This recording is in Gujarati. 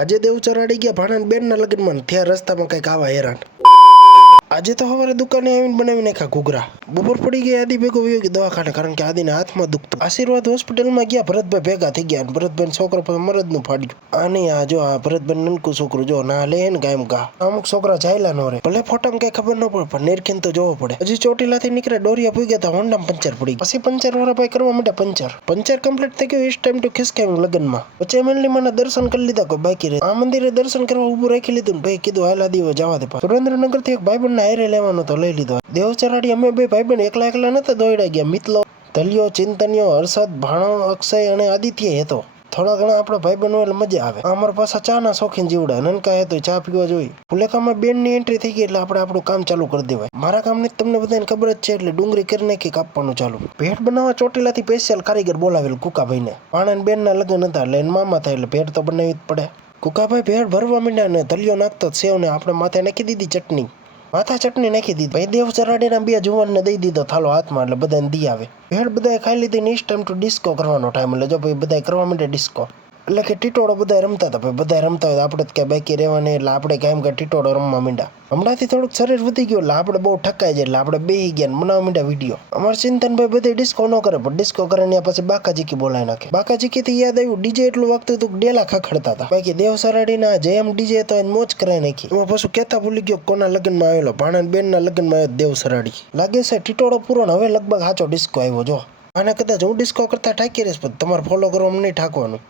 આજે દેવ ચરાડી ગયા ભાણા બેનના લગ્નમાં થયા રસ્તામાં કંઈક આવા હેરાન. આજે તો સવારે દુકાને આવીને બનાવી નાખ્યા ઘૂઘરા. બપોર પડી ગઈ આદિ ભેગો વયો ગયો દવાખાને કારણ કે આદિના હાથમાં દુખતું. આશીર્વાદ હોસ્પિટલમાં ગયા ભરતભાઈ ભેગા થઈ ગયા. ભરતભાઈ છોકરો પછી મરદનું ફાડ્યું. આ નહીં આ જો આ ભરતભાઈ નનકું છોકરું જો ના લે ને કાયમ કા અમુક છોકરા ચાલ્યા ન રે ભલે ફોટામાં કઈ ખબર ન પડે પણ નિરખીન તો જોવો પડે. હજી ચોટીલાથી નીકળે ડોરિયા પૂઈ ગયા હોન્ડામાં પંચર પડી પછી પંચર વાળા ભાઈ કરવા માટે પંચર કમ્પ્લીટ થઈ ગયું. ઇસ ટાઈમ ટુ ખિસકાયું લગ્નમાં વચ્ચે મંડલીમાં દર્શન કરી લીધા કોઈ બાકી રહે. આ મંદિરે દર્શન કરવા ઉભું રાખી લીધું ને ભાઈ કીધું હાલા દીવો જવા દે. સુરેન્દ્રનગર થી એક ભાઈબંધ હારે લેવાનો તો લઈ લીધો. દેવ ચરાડી અમે બે ભાઈબંધ એકલા નતા દોડ્યા ગયા. મિતલો તલિયો ચિંતનિયો હર્ષદ ભાણો અક્ષય અને આદિત્ય હતો. થોડા ઘણા આપણા ભાઈબંધો એટલે મજા આવે. અમારા પાછા ચા ના શોખીન જીવડા નનકા હે તો ચા પીવા જોઈએ. ફુલેખામાં બેનની એન્ટ્રી થઈ ગઈ એટલે આપણે આપણું કામ ચાલુ કરી દેવાય. મારા કામની તમને બધાને ખબર જ છે એટલે ડુંગળી કરી નાખી કાપવાનું ચાલુ. ભેટ બનાવવા ચોટીલાથી સ્પેશિયલ કારીગર બોલાવેલ કુકાભાઈને. ભાણા બેનના લગ્ન હતા એટલે મામા થાય એટલે ભેટ તો બનાવી જ પડે. કુકાભાઈ ભેટ ભરવા માંડ્યા ને તલિયો નાખતો સેવ ને આપણે માથે નાખી દીધી ચટણી. માથા ચટણી નાખી દીધી. ભાઈ દેવ ચરાડીના બે જુવાનને દઈ દીધો થાલો હાથમાં એટલે બધાને દી આવે. ભેળ બધાએ ખાઈ લીધી ને ઇસ ટાઈમ ટુ ડિસ્કો કરવાનો ટાઈમ એટલે જો ભાઈ બધા કરવા માંડે ડિસ્કો. એટલે કે ટીટોળો બધા રમતા હતા. ભાઈ બધા રમતા હોય આપણે જ ક્યાં બાકી રહેવાની એટલે આપણે કાયમ કે ટીટોળો રમવા માંડ્યા. હમણાંથી થોડુંક શરીર વધી ગયું એટલે આપણે બહુ ઠકાઈ જાય એટલે આપણે બેહી ગયા બનાવવા માંડ્યા વિડીયો. અમારા ચિંતનભાઈ બધે ડિસ્કો ન કરે પણ ડિસ્કો કરે ને પછી બાકાજીકી બોલાવી નાખે. બાકાજીકીથી યાદ આવ્યું ડીજે એટલું વાગતું હતું ડેલા ખખડતા હતા. બાકી દેવ સરાડીના જેમ ડીજે તો એને મોજ કરાઈ નાખી. એમાં પાછું કેતા ભૂલી ગયો કોના લગ્નમાં આવેલો. ભાણા બેનના લગ્નમાં આવ્યો દેવ સરાડી. લાગે છે ટીટોળો પૂરો હવે લગભગ સાચો ડિસ્કો આવ્યો જો. આને કદાચ હું ડિસ્કો કરતા ઠાકી રહીશ પણ તમારે ફોલો કરવામાં નહીં ઠાકવાનું.